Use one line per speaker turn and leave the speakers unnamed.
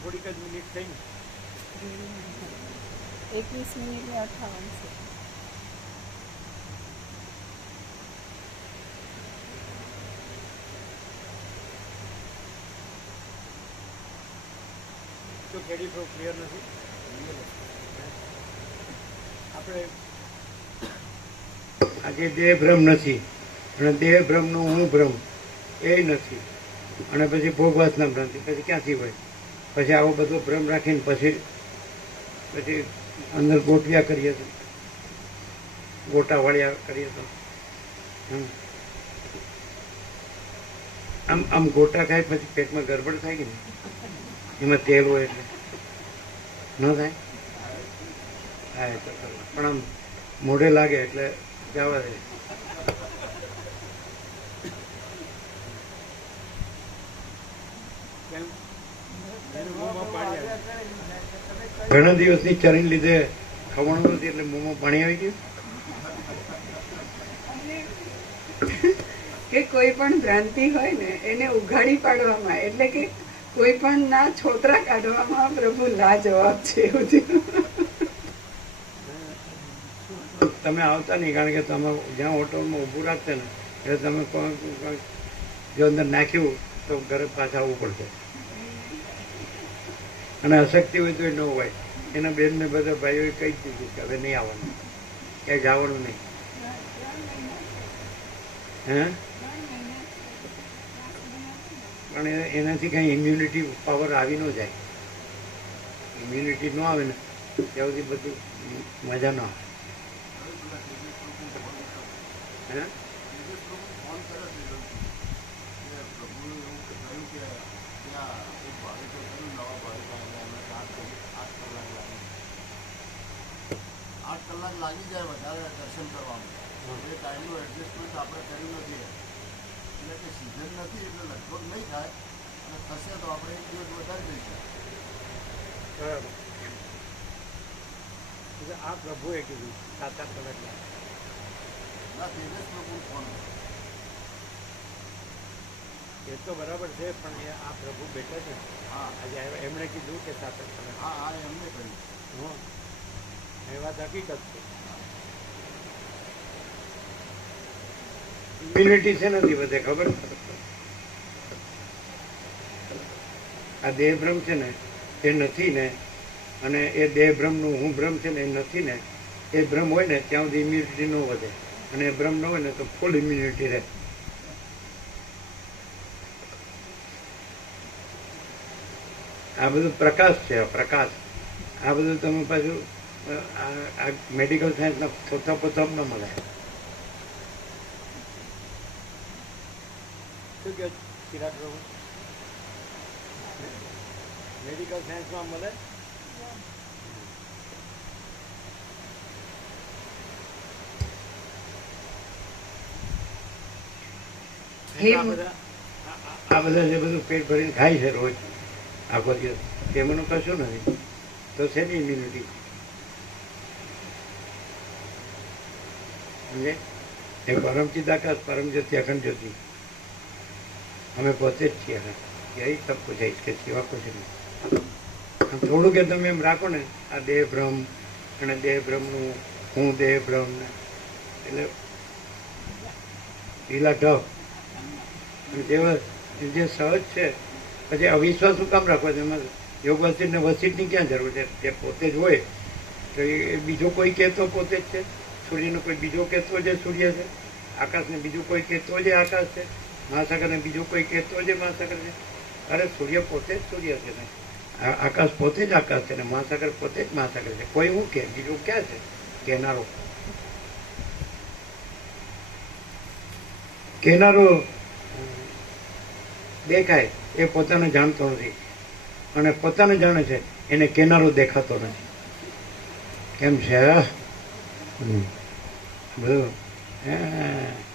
થોડીક જ મિનિટ થઈ ને
એકવીસ મિનિટ ને અઠાવન છે.
તો ખેડી ક્લિયર નથી? આપણે આજે દેહ ભ્રમ નથી અને દેહ ભ્રમનું હું ભ્રમ એ નથી. અને પછી ભોગવાસના ભ્રમથી પછી ક્યાંથી હોય? પછી આવો બધો ભ્રમ રાખીને પછી પછી અંદર ગોટિયા કરીએ તો. ગોટા વાળિયા કરીએ તો. આમ આમ ગોટા ખાય પછી પેટમાં ગરબડ થાય કે એમાં તેલ હોય એટલે. ન થાય? થાય તો પણ આમ મોઢે લાગે એટલે જવા દે. ઘણા દિવસની ચરીને લીધે ખવણું નથી એટલે મોંમાં પાણી આવી ગયું.
કે કોઈ પણ ભ્રાંતિ હોય ને એને ઉઘાડી પાડવામાં એટલે કે કોઈ પણ ના છોતરા કાઢવામાં પ્રભુ લાજવાબ છે એવું
તમે આવતા નહીં કારણ કે તમે જ્યાં હોટલમાં ઊભું રાખશે ને એટલે તમે જો અંદર નાખ્યું તો ઘરે પાછા આવવું પડશે. અને અશક્તિ હોય તો ન હોય. એના બેનને બધા ભાઈઓએ કહી દીધું કે હવે નહીં આવવાનું. ક્યાંય જવાનું નહીં. હે? પણ એનાથી કાંઈ ઇમ્યુનિટી પાવર આવી ન જાય. ઇમ્યુનિટી ન આવે ને, ત્યાં સુધી બધું મજા ન આવે. હે?
કલાક લાગી જાય વધારે દર્શન કરવામાં એ ટાઈમનું એડજસ્ટમેન્ટ આપણે કર્યું નથી. એટલે કે સિઝન નથી એટલે લગભગ નહીં થાય. અને થશે તો આપણે એક દિવસ વધારે જઈશું.
બરાબર. એટલે આ પ્રભુએ કીધું સાત આઠ કલાક
ના તેજસ પ્રભુ ફોન
એ તો બરાબર છે પણ એ આ પ્રભુ બેઠા છે.
હા.
આજે એમણે કીધું કે સાત આઠ કલાક
હા હા એમણે કહ્યું.
હં. એ હકીકત છે. ઇમ્યુનિટી છે નથી બધે ખબર? આ દેહ ભ્રમ છે ને, એ નથી ને, અને એ દેહ ભ્રમનું હું ભ્રમ છે ને, એ નથી ને, એ ભ્રમ હોય ને, ત્યાં સુધી ઇમ્યુનિટી ન વધે. અને એ ભ્રમ ન હોય ને, તો ફૂલ ઇમ્યુનિટી રહે. આ બધું પ્રકાશ છે, પ્રકાશ. આ બધું તમે પાછું આ- મેડિકલ સાયન્સના ચોથા પ્રથમ ન મળે. શું કહે ચિરાગ પ્રભુ? મેડિકલ સાયન્સમાં મળે? આ બધા આ- આ- આ બધા જે બધું પેટ ભરીને ખાય છે રોજ આખો દિવસ તેમનું કશું નથી. તો છે ને ઇમ્યુનિટી સમજે એ પરમચિત આકાશ પરમ જ્યોતિ અખંડ જ્યોતિ અમે પોતે જ છીએ હવે સબ કુછ કે સિવા કુછ નહીં. થોડું કે તમે એમ રાખો ને, આ દેહ ભ્રમ અને દેહ ભ્રમનું હું દેહ ભ્રમ એટલે લીલા ઢ. જે જે સહજ છે, પછી અવિશ્વાસ શું કામ રાખવો છે? યોગ વસિત ને વસિતની ક્યાં જરૂર છે? તે પોતે જ હોય, તો એ બીજો કોઈ કહેતો પોતે જ છે? સૂર્યનો કોઈ બીજો કહેતો જે સૂર્ય છે? આકાશને બીજું કોઈ કહેતો જે આકાશ છે? મહાસાગરને બીજું કોઈ કહેતો જે મહાસાગર છે? અરે સૂર્ય પોતે જ સૂર્ય છે ને. આકાશ પોતે જ આકાશ છે ને મહાસાગર પોતે જ મહાસાગર છે. કોઈ હું કે, બીજું ક્યાં છે? કહેનારો કહેનારો દેખાય, એ પોતાને જાણતો નથી. અને પોતાને જાણે છે, એને કેનારો દેખાતો નથી. કેમ છે? હમ. બધું હે.